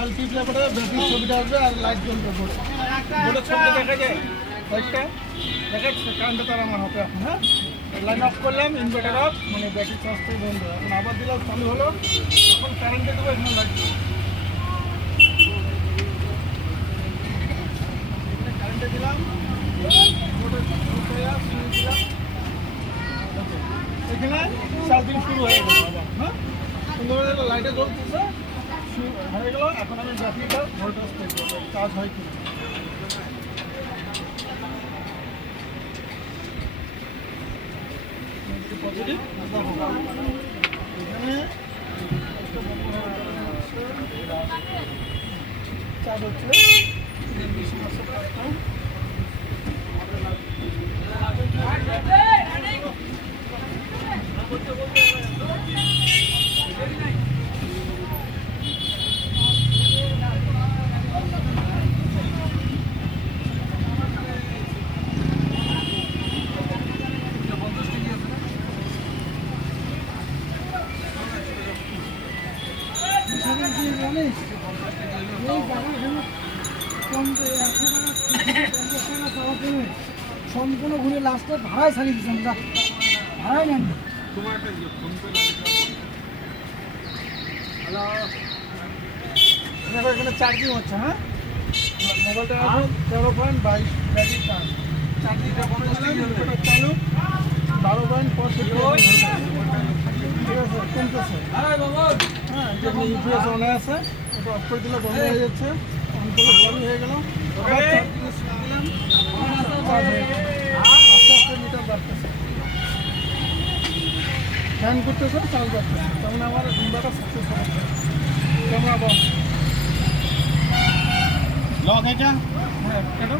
লাল টিপলে পরে ব্যাটারির ছবিটা আসবে আর লাইট জ্বলবে বোর্ডের ছবি দেখা যায় লাইটটা দেখাচ্ছে কারেন্টটা তার আমার হাতে এখন। হ্যাঁ, লাইন অফ করলাম, ইনভার্টার অফ, মানে ব্যাটারি চার্জটাই বন্ধ। এখন আবার দিলাম, চালু হলো, এখন কারেন্টে দেবো, এখানে লাইট জ্বলবে। কারেন্টে দিলাম, এখানে চার্জিং শুরু হয়ে গেল আবার। হ্যাঁ, সুন্দর লাইটে জ্বলতেছে, হয়ে গেল। এখন আমি ব্যাটারিটা ভোল্টেজ দেখবো চার্জ হয় কি পজিটিভ। এখানে চার্জ হচ্ছে, সম্পূর্ণ ঘুরে লাস্টে ভাড়ায় ছাড়িয়ে দিচ্ছেন, ভাড়াই নেন। হ্যালো, এখানে চার্জিং হচ্ছে। হ্যাঁ, মোবাইলটা 13.22 ব্যাটারি চার্জ। চার্জিংটা বন্ধ করলাম, চালু 12.5। ঠিক আছে, কমতেছে। হ্যাঁ, যেমনি ইউপিএস অনে আছে, এটা অফ করে দিলে বন্ধ হয়ে যাচ্ছে, অন করলে চালু হয়ে গেল। আস্তে আস্তে মিটার বাড়তেছে, ফ্যান করতেছে, চার্জ বাড়তেছে, তেমন আমার ইনভার্টার সাকসেস হচ্ছে। ক্যামেরা বন্ধ, লক এটা। হ্যাঁ, কেন